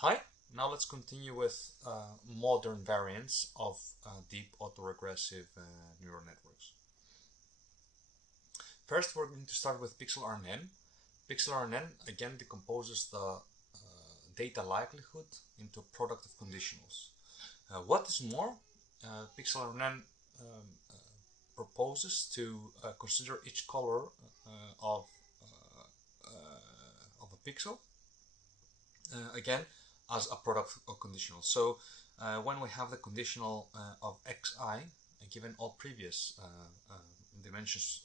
Hi, now let's continue with modern variants of deep autoregressive neural networks. First, we're going to start with pixel RNN. Pixel RNN again decomposes the data likelihood into a product of conditionals. What is more, pixel RNN proposes to consider each color of a pixel again as a product of conditional. So when we have the conditional of xi, given all previous dimensions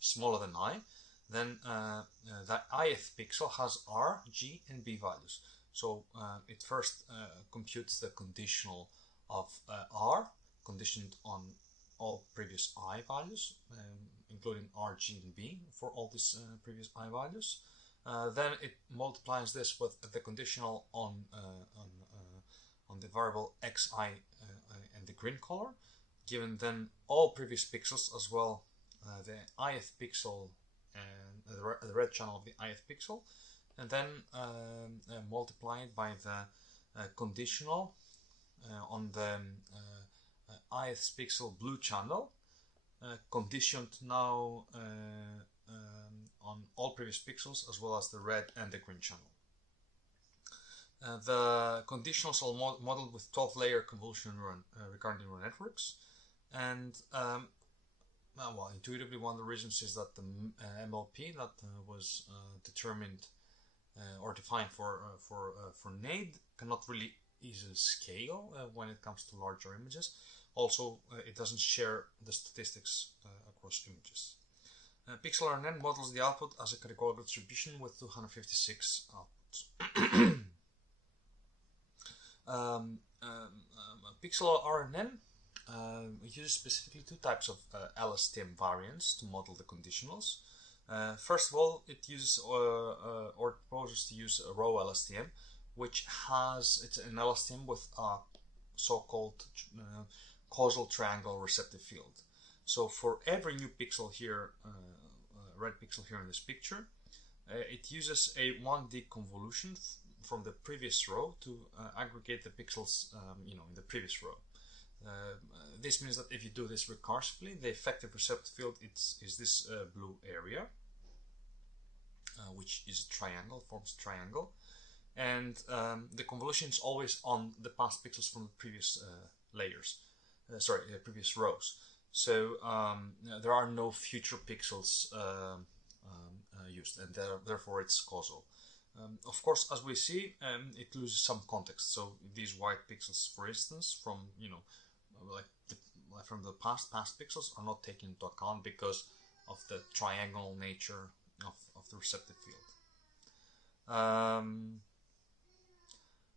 smaller than I, then the ith pixel has r, g, and b values. So it first computes the conditional of r, conditioned on all previous I values, including r, g, and b for all these previous I values. Then it multiplies this with the conditional on the variable xi and the green color, given then all previous pixels as well the ith pixel and the red channel of the ith pixel, and then multiplied by the conditional on the ith pixel blue channel, conditioned now on all previous pixels as well as the red and the green channel. The conditionals are modeled with 12-layer convolutional recurrent neural networks, and well, intuitively one of the reasons is that the MLP that was determined or defined for NAID cannot really easily scale when it comes to larger images. Also, it doesn't share the statistics across images. Pixel RNN models the output as a categorical distribution with 256 outputs. Pixel RNN uses specifically two types of Lstm variants to model the conditionals. First of all, it uses or proposes to use a row Lstm, which it's an Lstm with a so-called causal triangle receptive field. So for every new pixel here, red pixel here in this picture, it uses a 1D convolution from the previous row to aggregate the pixels in the previous row. This means that if you do this recursively, the effective receptive field is this blue area, which is a triangle, forms a triangle, and the convolution is always on the past pixels from the previous previous rows. So there are no future pixels used, and therefore it's causal. Of course, as we see, it loses some context. So these white pixels, for instance, from from the past pixels are not taken into account because of the triangle nature of the receptive field.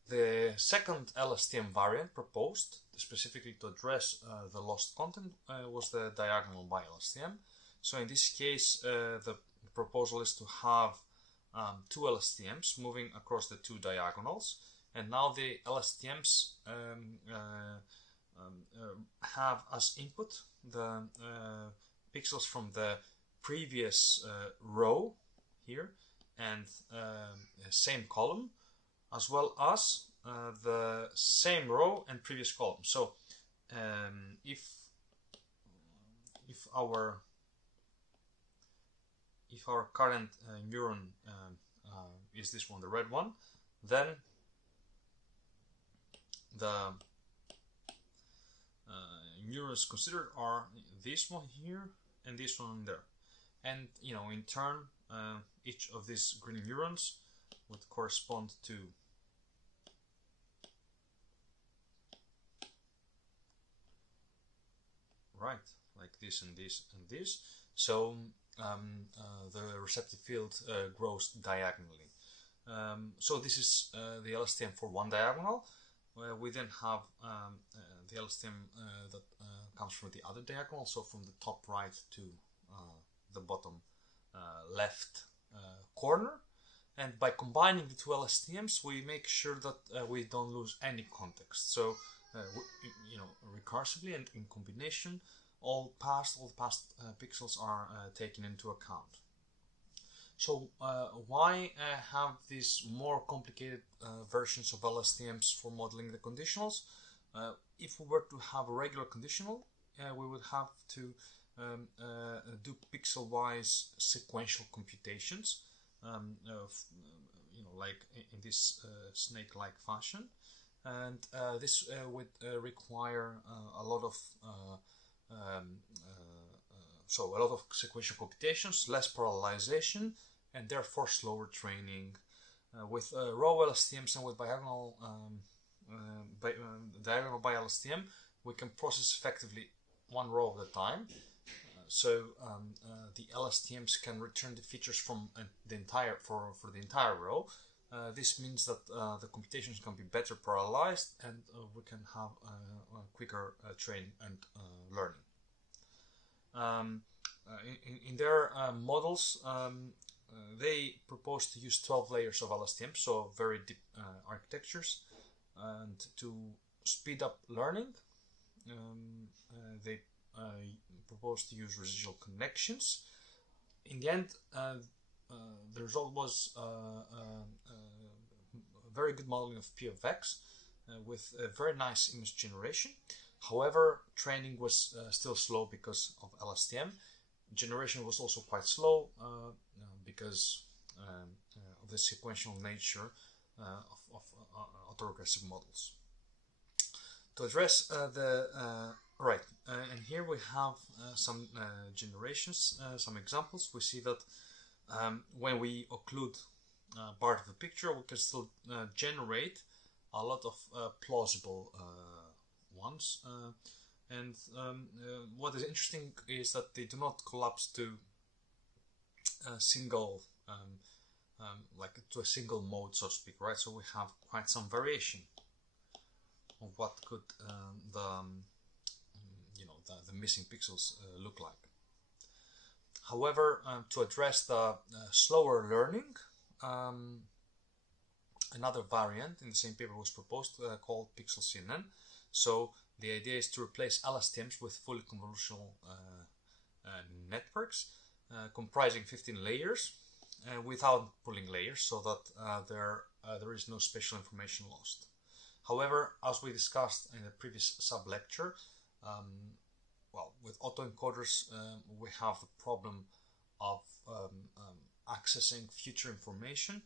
The second Lstm variant proposed specifically to address the lost content was the diagonal by Lstm. So in this case, the proposal is to have two Lstms moving across the two diagonals, and now the Lstms have as input the pixels from the previous row here and same column, as well as the same row and previous column. So if our current neuron is this one, the red one, then the neurons considered are this one here and this one there, and in turn each of these green neurons would correspond to like this and this and this. So the receptive field grows diagonally. So this is the Lstm for one diagonal. We then have the Lstm that comes from the other diagonal, so from the top right to the bottom left corner. And by combining the two Lstms, we make sure that we don't lose any context. So, recursively and in combination, all the past pixels are taken into account. So why have these more complicated versions of LSTMs for modeling the conditionals? If we were to have a regular conditional, we would have to do pixel-wise sequential computations, like in this snake-like fashion, and this would require a lot of sequential computations, less parallelization, and therefore slower training. With row LSTMs and with diagonal by LSTM, we can process effectively one row at a time. The LSTMs can return the features from the entire for the entire row. This means that the computations can be better parallelized, and we can have quicker training and learning. In their models, they propose to use 12 layers of LSTM, so very deep architectures, and to speed up learning, they propose to use residual connections. In the end, the result was very good modeling of P of X with a very nice image generation. However, training was still slow because of LSTM. Generation was also quite slow because of the sequential nature of autoregressive models. To address and here we have some generations, some examples. We see that when we occlude part of the picture, we can still generate a lot of plausible ones. What is interesting is that they do not collapse to a single, to a single mode, so to speak, right? So we have quite some variation of what could the missing pixels look like. However, to address the slower learning, another variant in the same paper was proposed called Pixel CNN. So the idea is to replace LSTMs with fully convolutional networks comprising 15 layers without pulling layers, so that there is no spatial information lost. However, as we discussed in the previous sub-lecture, with autoencoders we have the problem of accessing future information.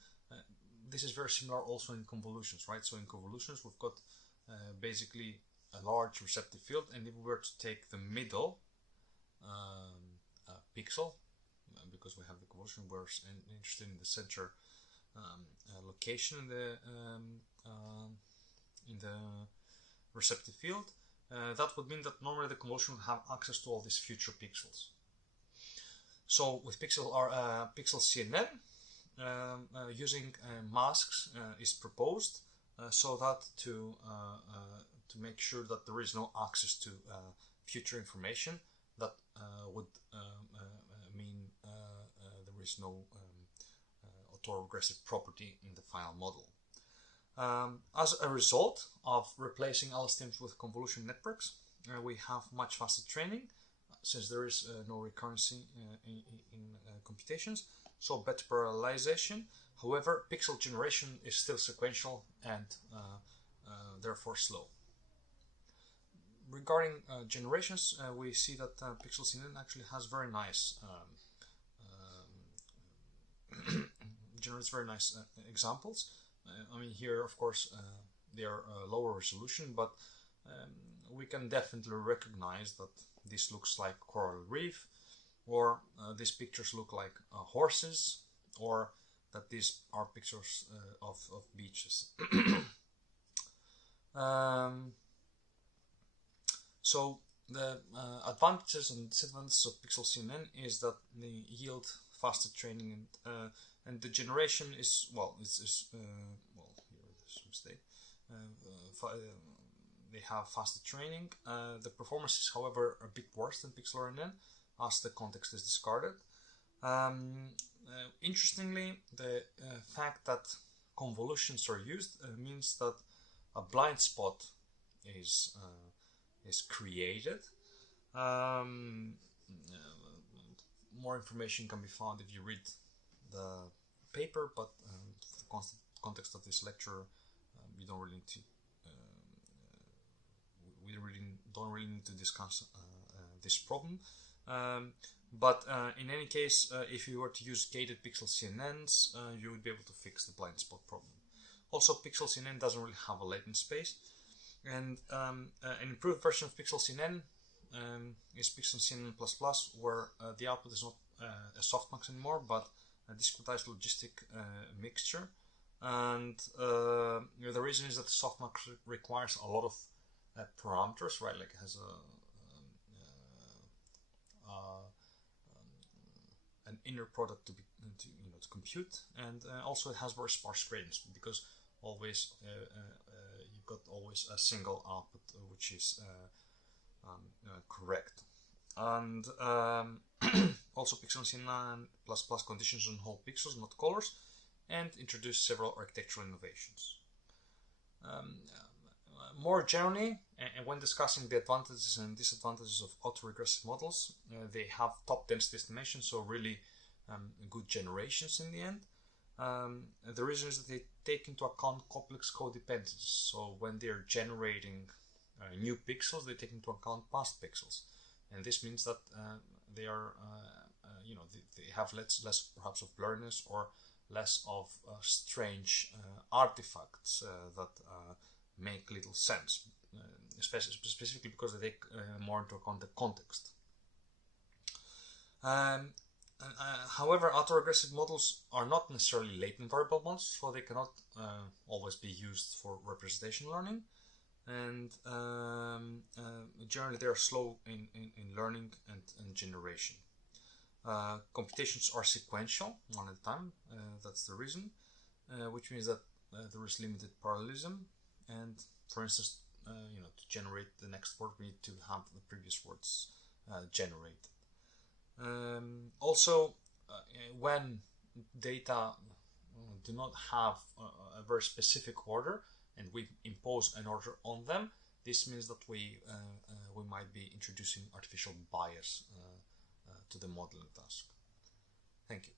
This is very similar also in convolutions, right? So in convolutions we've got basically a large receptive field, and if we were to take the middle pixel, because we have the convolution, we're interested in the center location in the receptive field, that would mean that normally the convolution would have access to all these future pixels. So with Pixel CNN, using masks is proposed, so that to make sure that there is no access to future information, that would mean there is no autoregressive property in the final model. As a result of replacing LSTMs with convolution networks, we have much faster training, since there is no recurrency in computations, so better parallelization. However, pixel generation is still sequential and therefore slow. Regarding generations, we see that Pixel CNN actually has very nice generates very nice examples. I mean, here, of course, they are lower resolution, but we can definitely recognize that this looks like coral reef, or these pictures look like horses, or that these are pictures of beaches. So the advantages and disadvantages of Pixel CNN is that they yield faster training, and the generation is here is a mistake. They have faster training. The performance is, however, a bit worse than Pixel RNN, as the context is discarded. Interestingly, the fact that convolutions are used means that a blind spot is created. More information can be found if you read the paper, but for the context of this lecture, we don't really need to don't really need to discuss this problem. But in any case, if you were to use gated pixel CNNs, you would be able to fix the blind spot problem. Also, pixel CNN doesn't really have a latent space, and an improved version of pixel CNN is pixel CNN++, where the output is not a softmax anymore, but a discretized logistic mixture. And the reason is that the softmax requires a lot of parameters, right? Like it has an inner product to compute, and also it has very sparse gradients, because always you've got always a single output which is correct. And also pixel CNN++ conditions on whole pixels, not colors, and introduce several architectural innovations. More generally, and when discussing the advantages and disadvantages of autoregressive models, they have top density estimation, so really good generations in the end. The reason is that they take into account complex codependencies. So when they're generating new pixels, they take into account past pixels, and this means that they are, they have less perhaps of blurriness, or less of strange artifacts that make little sense, specifically because they take more into account the context. However, autoregressive models are not necessarily latent variable models, so they cannot always be used for representation learning, and generally they are slow in learning and generation. Computations are sequential, one at a time, that's the reason, which means that there is limited parallelism, and for instance, to generate the next word, we need to have the previous words generated. Also, when data do not have a very specific order, and we impose an order on them, this means that we might be introducing artificial bias to the modeling task. Thank you.